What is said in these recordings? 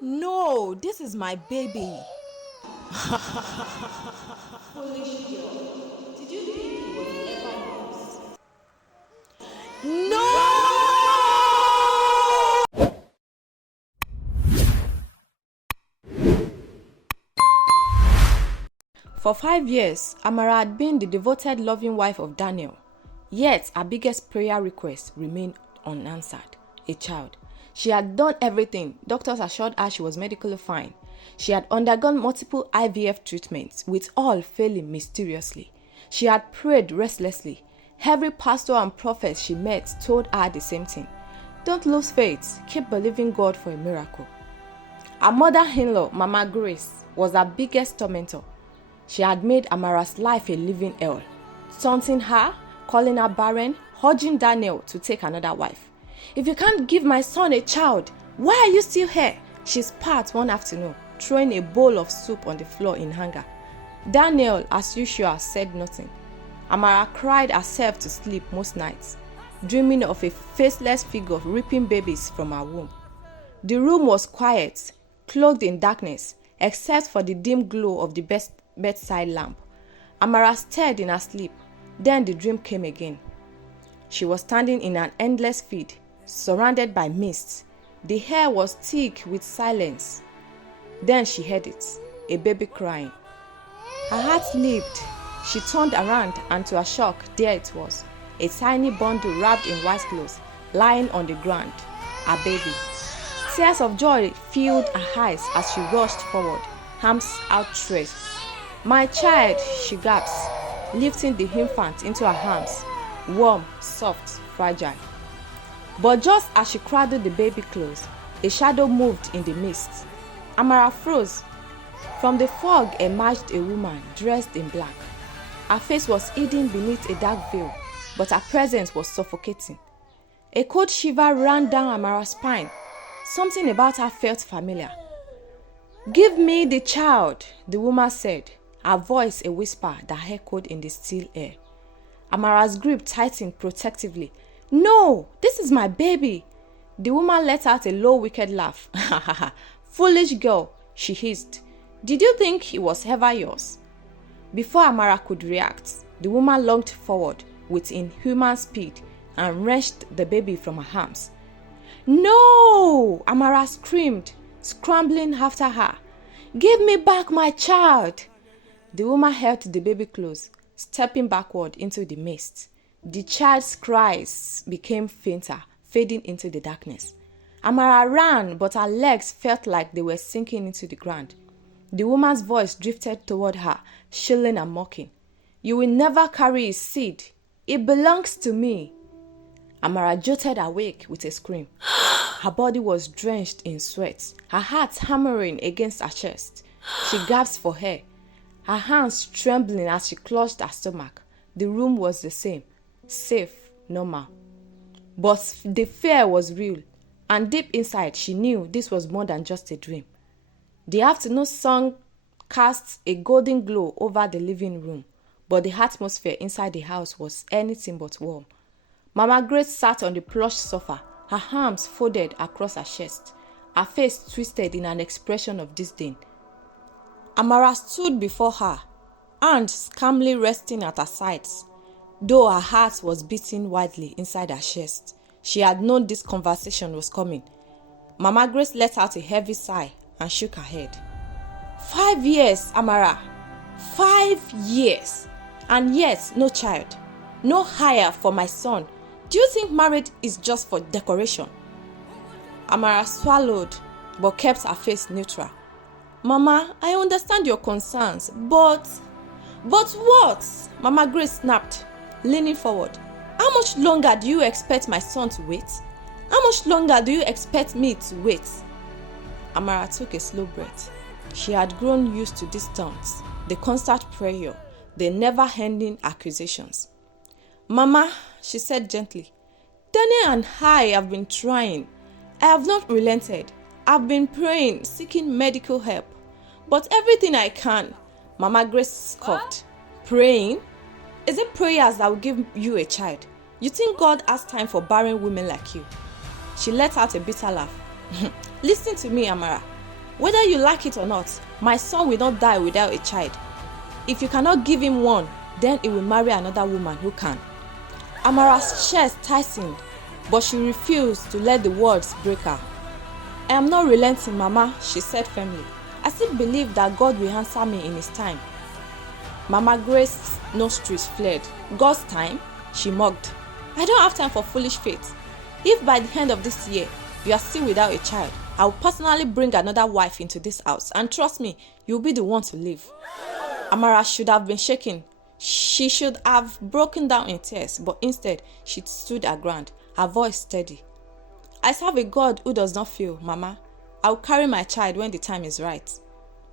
No, this is my baby. Foolish girl, did you think he was ever yours? No! For 5 years, Amara had been the devoted, loving wife of Daniel. Yet, her biggest prayer request remained unanswered: a child. She had done everything. Doctors assured her she was medically fine. She had undergone multiple IVF treatments, with all failing mysteriously. She had prayed restlessly. Every pastor and prophet she met told her the same thing: don't lose faith, keep believing God for a miracle. Her mother-in-law, Mama Grace, was her biggest tormentor. She had made Amara's life a living hell, taunting her, calling her barren, urging Daniel to take another wife. If you can't give my son a child, why are you still here? She spat one afternoon, throwing a bowl of soup on the floor in anger. Daniel, as usual, said nothing. Amara cried herself to sleep most nights, dreaming of a faceless figure ripping babies from her womb. The room was quiet, cloaked in darkness, except for the dim glow of the bedside lamp. Amara stared in her sleep. Then the dream came again. She was standing in an endless field, surrounded by mist. The air was thick with silence. Then she heard it, a baby crying. Her heart leaped. She turned around, and to her shock, there it was, a tiny bundle wrapped in white clothes, lying on the ground, her baby. Tears of joy filled her eyes as she rushed forward, arms outstretched. My child, she gasped, lifting the infant into her arms, warm, soft, fragile. But just as she cradled the baby close, a shadow moved in the mist. Amara froze. From the fog emerged a woman dressed in black. Her face was hidden beneath a dark veil, but her presence was suffocating. A cold shiver ran down Amara's spine. Something about her felt familiar. Give me the child, the woman said, her voice a whisper that echoed in the still air. Amara's grip tightened protectively. No, this is my baby. The woman let out a low, wicked laugh. Foolish girl, she hissed. Did you think he was ever yours? Before Amara could react, the woman lunged forward with inhuman speed and wrenched the baby from her arms. No! Amara screamed, scrambling after her. Give me back my child! The woman held the baby close, stepping backward into the mist. The child's cries became fainter, fading into the darkness. Amara ran, but her legs felt like they were sinking into the ground. The woman's voice drifted toward her, shrilling and mocking. You will never carry his seed. It belongs to me. Amara jolted awake with a scream. Her body was drenched in sweat, her heart hammering against her chest. She gasped for air, her hands trembling as she clutched her stomach. The room was the same, safe, normal. But the fear was real, and deep inside she knew this was more than just a dream. The afternoon sun cast a golden glow over the living room, but the atmosphere inside the house was anything but warm. Mama Grace sat on the plush sofa, her arms folded across her chest, her face twisted in an expression of disdain. Amara stood before her, hands calmly resting at her sides, though her heart was beating wildly inside her chest. She had known this conversation was coming. Mama Grace let out a heavy sigh and shook her head. 5 years, Amara. 5 years. And yet, no child. No hire for my son. Do you think marriage is just for decoration? Amara swallowed, but kept her face neutral. Mama, I understand your concerns, but... But what? Mama Grace snapped, leaning forward. How much longer do you expect my son to wait? How much longer do you expect me to wait? Amara took a slow breath. She had grown used to these taunts, the constant prayer, the never-ending accusations. Mama, she said gently, Daniel and I have been trying. I have not relented. I've been praying, seeking medical help. But everything I can, Mama Grace scoffed. Praying? Is it prayers that will give you a child? You think God has time for barren women like you? She let out a bitter laugh. Listen to me, Amara. Whether you like it or not, my son will not die without a child. If you cannot give him one, then he will marry another woman who can. Amara's chest tightened, but she refused to let the words break her. I am not relenting, Mama, she said firmly. I still believe that God will answer me in his time. Mama Grace's nostrils flared. God's time? She mocked. I don't have time for foolish faith. If by the end of this year, you are still without a child, I will personally bring another wife into this house, and trust me, you'll be the one to live. Amara should have been shaken. She should have broken down in tears, but instead, she stood her ground, her voice steady. I serve a God who does not fail, Mama. I will carry my child when the time is right.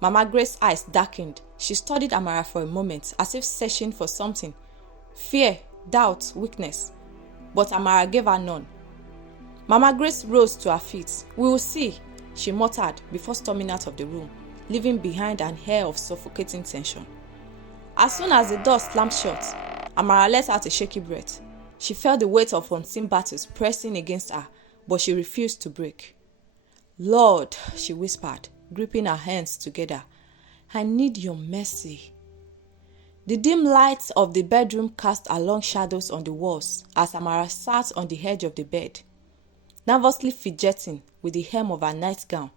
Mama Grace's eyes darkened. She studied Amara for a moment, as if searching for something. Fear, doubt, weakness. But Amara gave her none. Mama Grace rose to her feet. We will see, she muttered before storming out of the room, leaving behind an air of suffocating tension. As soon as the door slammed shut, Amara let out a shaky breath. She felt the weight of unseen battles pressing against her, but she refused to break. Lord, she whispered, gripping her hands together, I need your mercy. The dim lights of the bedroom cast a long shadows on the walls as Amara sat on the edge of the bed, nervously fidgeting with the hem of her nightgown.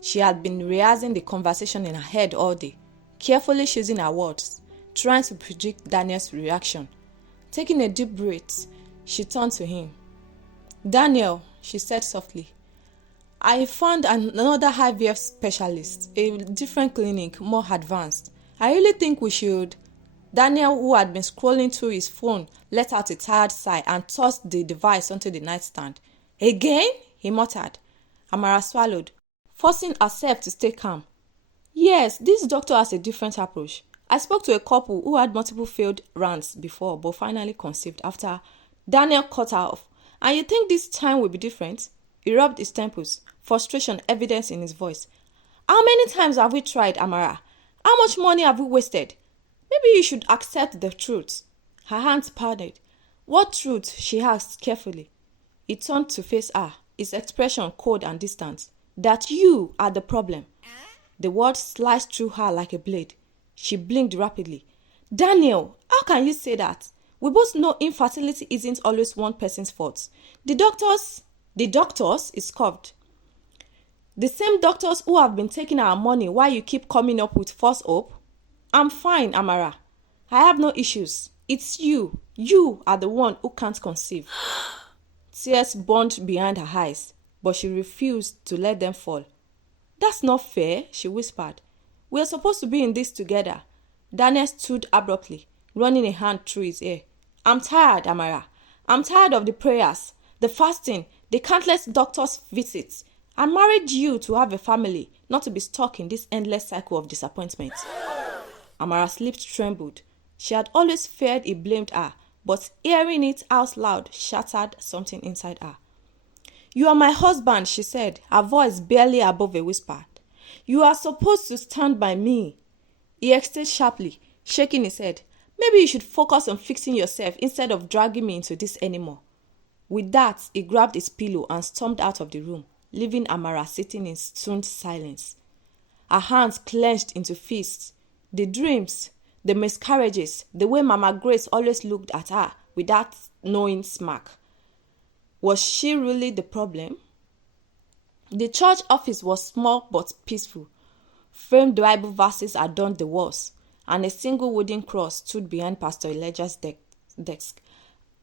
She had been rehearsing the conversation in her head all day, carefully choosing her words, trying to predict Daniel's reaction. Taking a deep breath, she turned to him. Daniel, she said softly, I found another IVF specialist, a different clinic, more advanced. I really think we should. Daniel, who had been scrolling through his phone, let out a tired sigh and tossed the device onto the nightstand. Again? He muttered. Amara swallowed, forcing herself to stay calm. Yes, this doctor has a different approach. I spoke to a couple who had multiple failed rounds before but finally conceived after. Daniel cut her off. And you think this time will be different? He rubbed his temples, frustration evident in his voice. How many times have we tried, Amara? How much money have we wasted? Maybe you should accept the truth. Her hands powdered. What truth? She asked carefully. He turned to face her, his expression cold and distant. That you are the problem. The word sliced through her like a blade. She blinked rapidly. Daniel, how can you say that? We both know infertility isn't always one person's fault. The doctors, he scoffed. The same doctors who have been taking our money while you keep coming up with false hope? I'm fine, Amara. I have no issues. It's you. You are the one who can't conceive. Tears burned behind her eyes, but she refused to let them fall. That's not fair, she whispered. We are supposed to be in this together. Daniel stood abruptly, running a hand through his hair. I'm tired, Amara. I'm tired of the prayers, the fasting, the countless doctor's visits. I married you to have a family, not to be stuck in this endless cycle of disappointment. Amara's lips trembled. She had always feared he blamed her, but hearing it out loud shattered something inside her. You are my husband, she said, her voice barely above a whisper. You are supposed to stand by me. He exhaled sharply, shaking his head. Maybe you should focus on fixing yourself instead of dragging me into this anymore. With that, he grabbed his pillow and stormed out of the room, leaving Amara sitting in stunned silence. Her hands clenched into fists. The dreams, the miscarriages, the way Mama Grace always looked at her with that knowing smirk. Was she really the problem? The church office was small but peaceful. Framed Bible verses adorned the walls, and a single wooden cross stood behind Pastor Elijah's desk.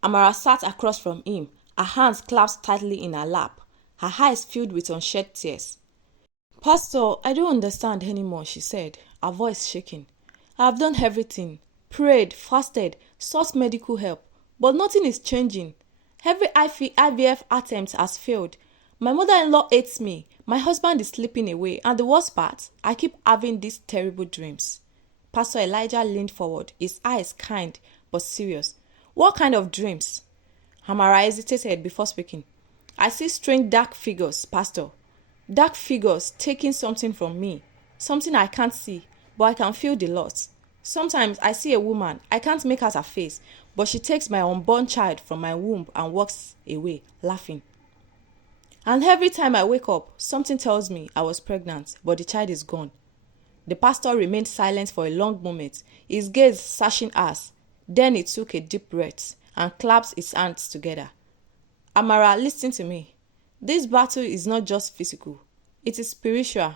Amara sat across from him, her hands clasped tightly in her lap, her eyes filled with unshed tears. Pastor, I don't understand anymore, she said, her voice shaking. I have done everything, prayed, fasted, sought medical help, but nothing is changing. Every IVF attempt has failed. My mother-in-law hates me, my husband is slipping away, and the worst part, I keep having these terrible dreams. Pastor Elijah leaned forward, his eyes kind but serious. What kind of dreams? Amara hesitated before speaking. I see strange dark figures, Pastor. Dark figures taking something from me. Something I can't see, but I can feel the loss. Sometimes I see a woman, I can't make out her face, but she takes my unborn child from my womb and walks away, laughing. And every time I wake up, something tells me I was pregnant, but the child is gone. The pastor remained silent for a long moment, his gaze searching us. Then he took a deep breath and clasped his hands together. Amara, listen to me. This battle is not just physical, it is spiritual.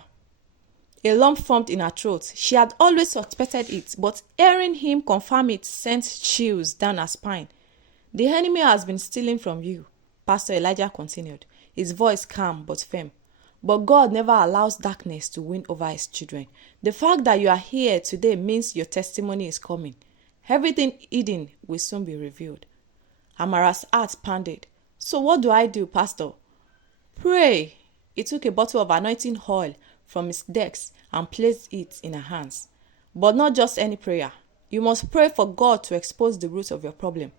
A lump formed in her throat. She had always suspected it, but hearing him confirm it sent chills down her spine. The enemy has been stealing from you, Pastor Elijah continued, his voice calm but firm. But God never allows darkness to win over his children. The fact that you are here today means your testimony is coming. Everything hidden will soon be revealed. Amara's heart pounded. So what do I do, Pastor? Pray. He took a bottle of anointing oil from his desk and placed it in her hands. But not just any prayer. You must pray for God to expose the root of your problem.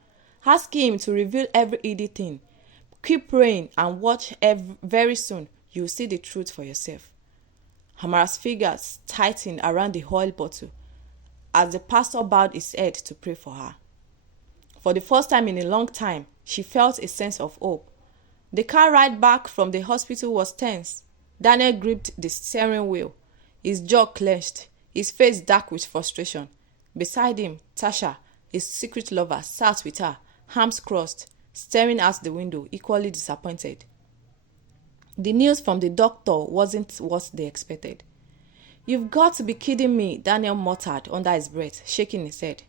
Ask him to reveal every hidden thing. Keep praying and watch very soon. You'll see the truth for yourself. Amara's fingers tightened around the oil bottle as the pastor bowed his head to pray for her. For the first time in a long time, she felt a sense of hope. The car ride back from the hospital was tense. Daniel gripped the steering wheel, his jaw clenched, his face dark with frustration. Beside him, Tasha, his secret lover, sat with her, arms crossed, staring out the window, equally disappointed. The news from the doctor wasn't what they expected. You've got to be kidding me, Daniel muttered under his breath, shaking his head.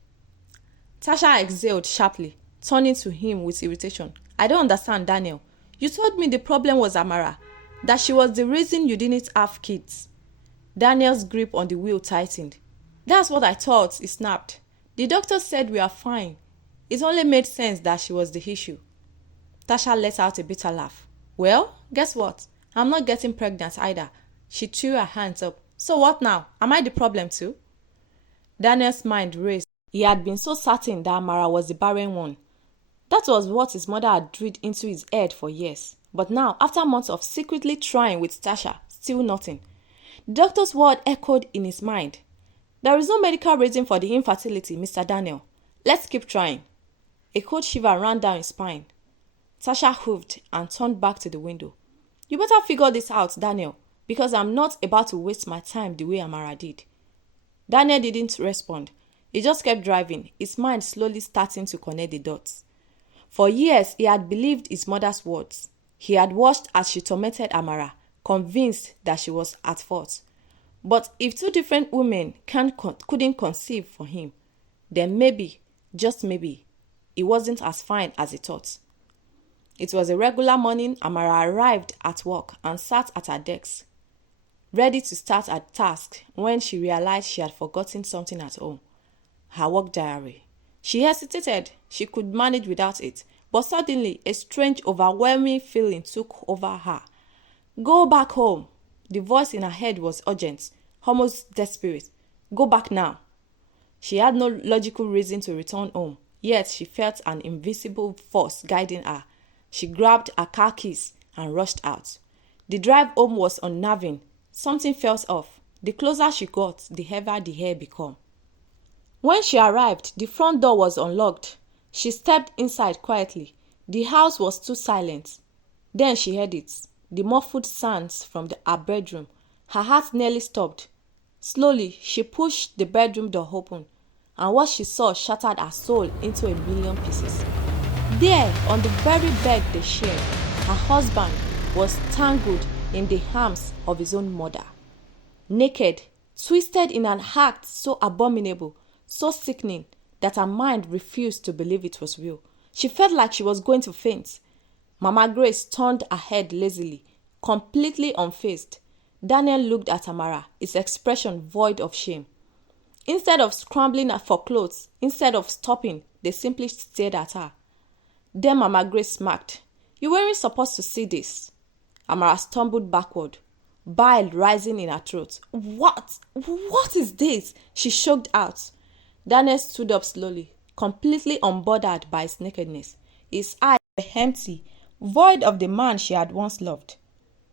Tasha exhaled sharply, turning to him with irritation. I don't understand, Daniel. You told me the problem was Amara, that she was the reason you didn't have kids. Daniel's grip on the wheel tightened. That's what I thought, he snapped. The doctor said we are fine. It only made sense that she was the issue. Tasha let out a bitter laugh. Well, guess what? I'm not getting pregnant either. She threw her hands up. So what now? Am I the problem too? Daniel's mind raced. He had been so certain that Amara was the barren one. That was what his mother had drilled into his head for years. But now, after months of secretly trying with Tasha, still nothing. The doctor's word echoed in his mind. There is no medical reason for the infertility, Mr. Daniel. Let's keep trying. A cold shiver ran down his spine. Tasha hooved and turned back to the window. You better figure this out, Daniel, because I'm not about to waste my time the way Amara did. Daniel didn't respond. He just kept driving, his mind slowly starting to connect the dots. For years, he had believed his mother's words. He had watched as she tormented Amara, convinced that she was at fault. But if two different women couldn't conceive for him, then maybe, just maybe, he wasn't as fine as he thought. It was a regular morning. Amara arrived at work and sat at her desk, ready to start her task when she realized she had forgotten something at home. Her work diary. She hesitated. She could manage without it, but suddenly a strange, overwhelming feeling took over her. Go back home. The voice in her head was urgent, almost desperate. Go back now. She had no logical reason to return home, yet she felt an invisible force guiding her. She grabbed her car keys and rushed out. The drive home was unnerving. Something felt off. The closer she got, the heavier the air became. When she arrived, the front door was unlocked. She stepped inside quietly. The house was too silent. Then she heard it, the muffled sounds from her bedroom. Her heart nearly stopped. Slowly, she pushed the bedroom door open, and what she saw shattered her soul into a million pieces. There, on the very bed they shared, her husband was tangled in the arms of his own mother. Naked, twisted in an act so abominable, so sickening, that her mind refused to believe it was real. She felt like she was going to faint. Mama Grace turned her head lazily, completely unfazed. Daniel looked at Amara, his expression void of shame. Instead of scrambling for clothes, instead of stopping, they simply stared at her. Then Mama Grace smacked. You weren't supposed to see this. Amara stumbled backward, bile rising in her throat. What? What is this? She choked out. Daniel stood up slowly, completely unbothered by his nakedness. His eyes were empty, void of the man she had once loved.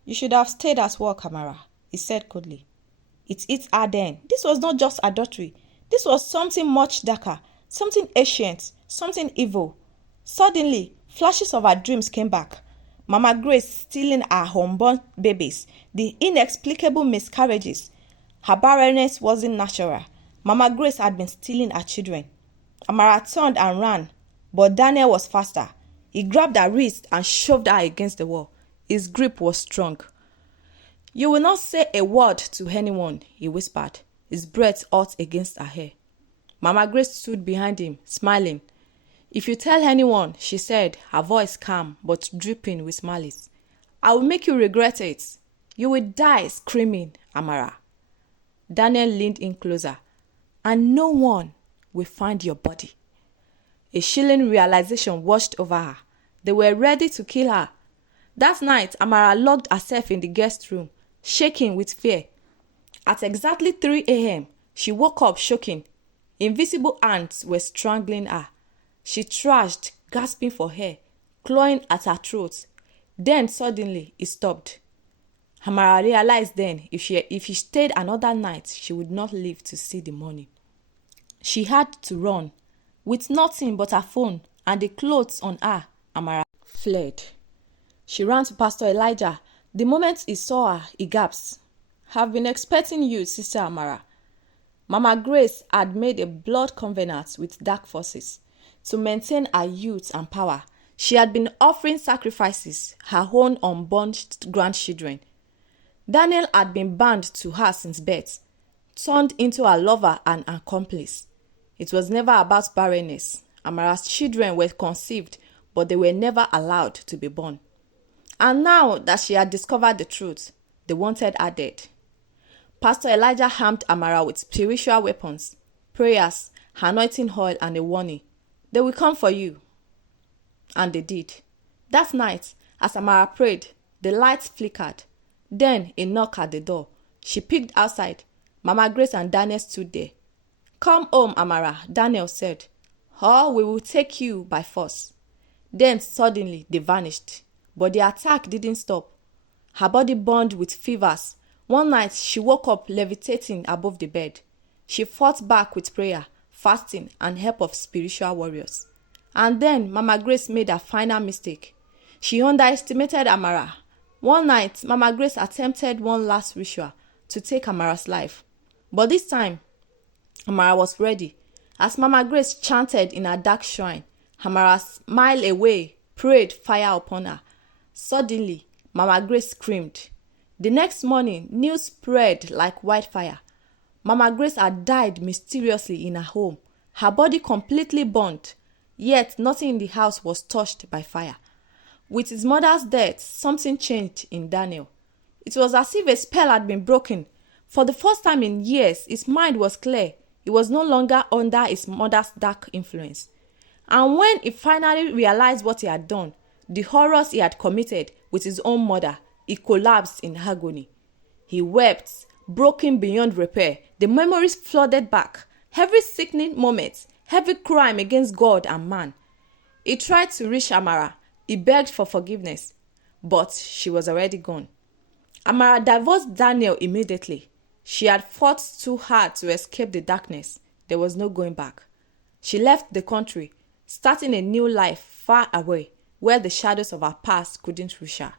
You should have stayed at work, Amara, he said coldly. It hit her then. This was not just adultery. This was something much darker, something ancient, something evil. Suddenly, flashes of her dreams came back. Mama Grace stealing her unborn babies, the inexplicable miscarriages. Her barrenness wasn't natural. Mama Grace had been stealing her children. Amara turned and ran, but Daniel was faster. He grabbed her wrist and shoved her against the wall. His grip was strong. "You will not say a word to anyone," he whispered, his breath hot against her hair. Mama Grace stood behind him, smiling. "If you tell anyone," she said, her voice calm but dripping with malice, "I will make you regret it. You will die screaming, Amara." Daniel leaned in closer. "And no one will find your body." A chilling realization washed over her. They were ready to kill her. That night, Amara locked herself in the guest room, shaking with fear. At exactly 3 a.m., she woke up shaking. Invisible hands were strangling her. She thrashed, gasping for air, clawing at her throat. Then suddenly it stopped. Amara realized then if she stayed another night, she would not live to see the morning. She had to run. With nothing but her phone and the clothes on her, Amara fled. She ran to Pastor Elijah. The moment he saw her, he gasped. "Have been expecting you, Sister Amara." Mama Grace had made a blood covenant with dark forces. To maintain her youth and power, she had been offering sacrifices, her own unborn grandchildren. Daniel had been bound to her since birth, turned into a lover and accomplice. It was never about barrenness. Amara's children were conceived, but they were never allowed to be born. And now that she had discovered the truth, they wanted her dead. Pastor Elijah armed Amara with spiritual weapons, prayers, anointing oil, and a warning. "They will come for you." And they did. That night, as Amara prayed, the lights flickered. Then a knock at the door. She peeked outside. Mama Grace and Daniel stood there. "Come home, Amara," Daniel said, "or we will take you by force." Then suddenly they vanished. But the attack didn't stop. Her body burned with fevers. One night she woke up levitating above the bed. She fought back with prayer, fasting, and help of spiritual warriors. And then Mama Grace made her final mistake. She underestimated Amara. One night, Mama Grace attempted one last ritual to take Amara's life. But this time, Amara was ready. As Mama Grace chanted in her dark shrine, Amara, a mile away, prayed fire upon her. Suddenly, Mama Grace screamed. The next morning, news spread like wildfire. Mama Grace had died mysteriously in her home, her body completely burnt, yet nothing in the house was touched by fire. With his mother's death, something changed in Daniel. It was as if a spell had been broken. For the first time in years, his mind was clear. He was no longer under his mother's dark influence. And when he finally realized what he had done, the horrors he had committed with his own mother, he collapsed in agony. He wept, broken beyond repair. The memories flooded back. Every sickening moment, every crime against God and man. He tried to reach Amara. He begged for forgiveness, but she was already gone. Amara divorced Daniel immediately. She had fought too hard to escape the darkness. There was no going back. She left the country, starting a new life far away, where the shadows of her past couldn't reach her.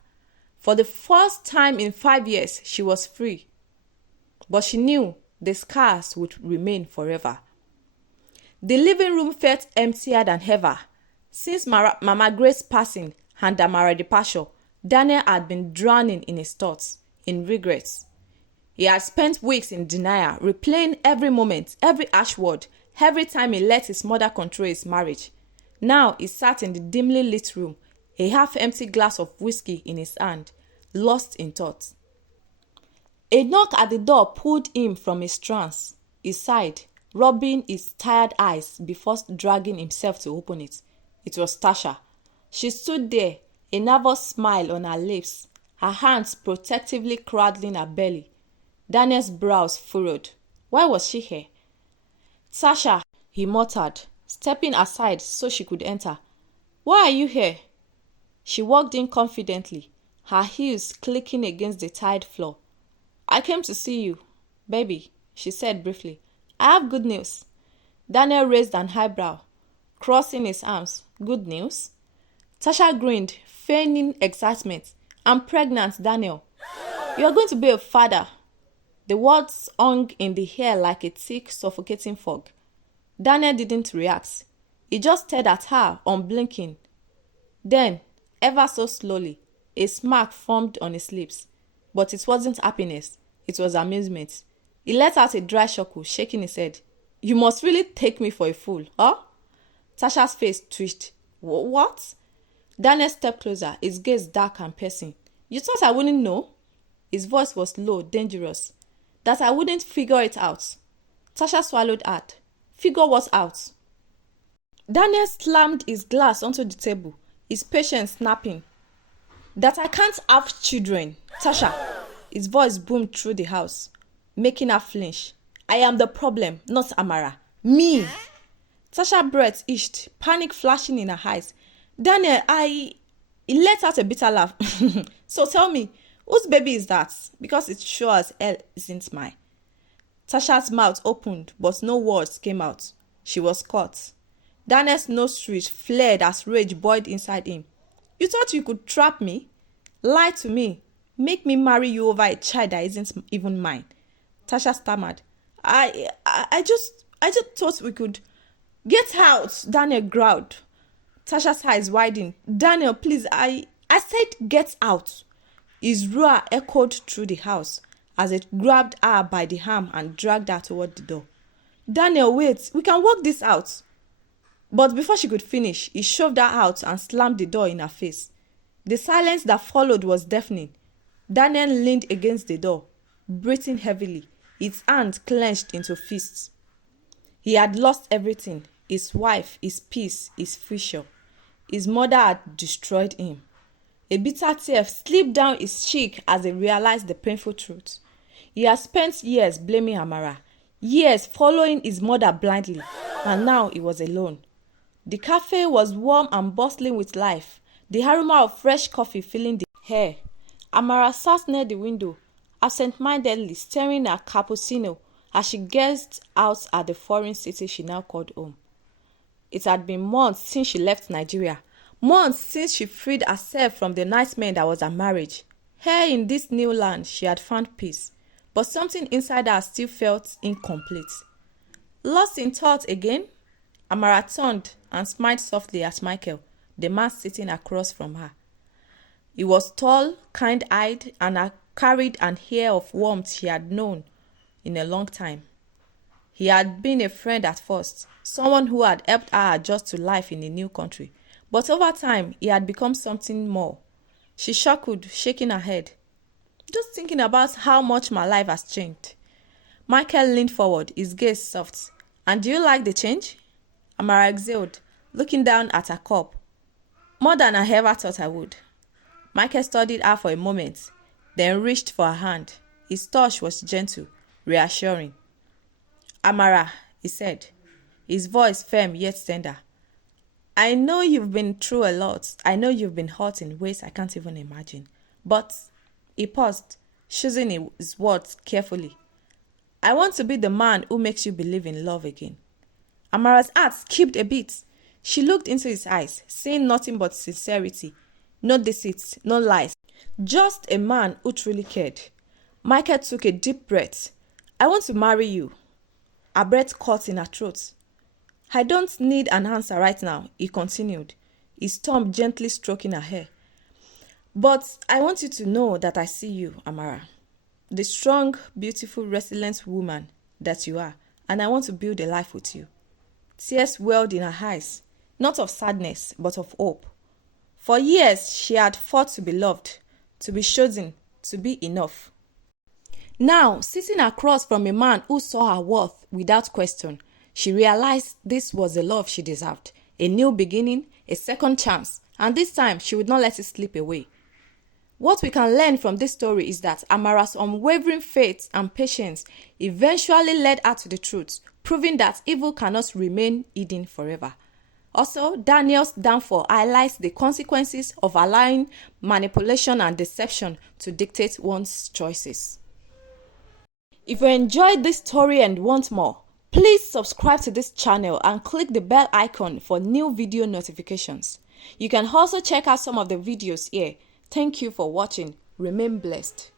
For the first time in 5 years, she was free. But she knew the scars would remain forever. The living room felt emptier than ever. Since Mama Grace's passing and Amara's departure, Daniel had been drowning in his thoughts, in regrets. He had spent weeks in denial, replaying every moment, every harsh word, every time he let his mother control his marriage. Now he sat in the dimly lit room, a half-empty glass of whiskey in his hand, lost in thought. A knock at the door pulled him from his trance. He sighed, rubbing his tired eyes before dragging himself to open it. It was Tasha. She stood there, a nervous smile on her lips, her hands protectively cradling her belly. Daniel's brows furrowed. Why was she here? "Tasha," he muttered, stepping aside so she could enter. "Why are you here?" She walked in confidently, her heels clicking against the tiled floor. "I came to see you, baby," she said briefly. "I have good news." Daniel raised an eyebrow, crossing his arms. "Good news?" Tasha grinned, feigning excitement. I'm pregnant, Daniel. You are going to be a father. The words hung in the air like a thick, suffocating fog. Daniel didn't react. He just stared at her, unblinking. Then, ever so slowly, a smirk formed on his lips. But it wasn't happiness. It was amusement. He let out a dry chuckle, shaking his head. You must really take me for a fool, huh? Tasha's face twitched. What? Daniel stepped closer, his gaze dark and piercing. You thought I wouldn't know? His voice was low, dangerous. That I wouldn't figure it out. Tasha swallowed hard. Figure what out? Daniel slammed his glass onto the table, his patience snapping. That I can't have children. Tasha. His voice boomed through the house, making her flinch. I am the problem, not Amara. Me. Tasha's breath itched, panic flashing in her eyes. Daniel, He let out a bitter laugh. So tell me, whose baby is that? Because it sure as hell isn't mine. Tasha's mouth opened, but no words came out. She was caught. Daniel's nostrils flared as rage boiled inside him. You thought you could trap me? Lie to me? Make me marry you over a child that isn't even mine? Tasha stammered. I just thought we could. Get out, Daniel growled. Tasha's eyes widened. Daniel, please, I said get out. His roar echoed through the house as it grabbed her by the arm and dragged her toward the door. Daniel, wait, we can work this out. But before she could finish, he shoved her out and slammed the door in her face. The silence that followed was deafening. Daniel leaned against the door, breathing heavily, his hands clenched into fists. He had lost everything. His wife, his peace, his future. His mother had destroyed him. A bitter tear slipped down his cheek as he realized the painful truth. He had spent years blaming Amara, years following his mother blindly, and now he was alone. The cafe was warm and bustling with life, the aroma of fresh coffee filling the air. Amara sat near the window, absent-mindedly staring at cappuccino as she gazed out at the foreign city she now called home. It had been months since she left Nigeria, months since she freed herself from the nightmare that was her marriage. Here in this new land, she had found peace, but something inside her still felt incomplete. Lost in thought again, Amara turned and smiled softly at Michael, the man sitting across from her. He was tall, kind-eyed, and carried an air of warmth she had known in a long time. He had been a friend at first, someone who had helped her adjust to life in a new country. But over time, he had become something more. She chuckled, shaking her head. Just thinking about how much my life has changed. Michael leaned forward, his gaze soft. And do you like the change? Amara exhaled, looking down at her cup. More than I ever thought I would. Michael studied her for a moment, then reached for her hand. His touch was gentle, reassuring. Amara, he said, his voice firm yet tender. I know you've been through a lot. I know you've been hurt in ways I can't even imagine. But, he paused, choosing his words carefully. I want to be the man who makes you believe in love again. Amara's heart skipped a bit. She looked into his eyes, seeing nothing but sincerity. No deceit, no lies. Just a man who truly cared. Michael took a deep breath. I want to marry you. Her breath caught in her throat. I don't need an answer right now, he continued, his thumb gently stroking her hair. But I want you to know that I see you, Amara. The strong, beautiful, resilient woman that you are, and I want to build a life with you. Tears welled in her eyes, not of sadness, but of hope. For years, she had fought to be loved, to be chosen, to be enough. Now, sitting across from a man who saw her worth without question, she realized this was the love she deserved. A new beginning, a second chance, and this time she would not let it slip away. What we can learn from this story is that Amara's unwavering faith and patience eventually led her to the truth, proving that evil cannot remain hidden forever. Also, Daniel's downfall highlights the consequences of allowing manipulation and deception to dictate one's choices. If you enjoyed this story and want more, please subscribe to this channel and click the bell icon for new video notifications. You can also check out some of the videos here. Thank you for watching. Remain blessed.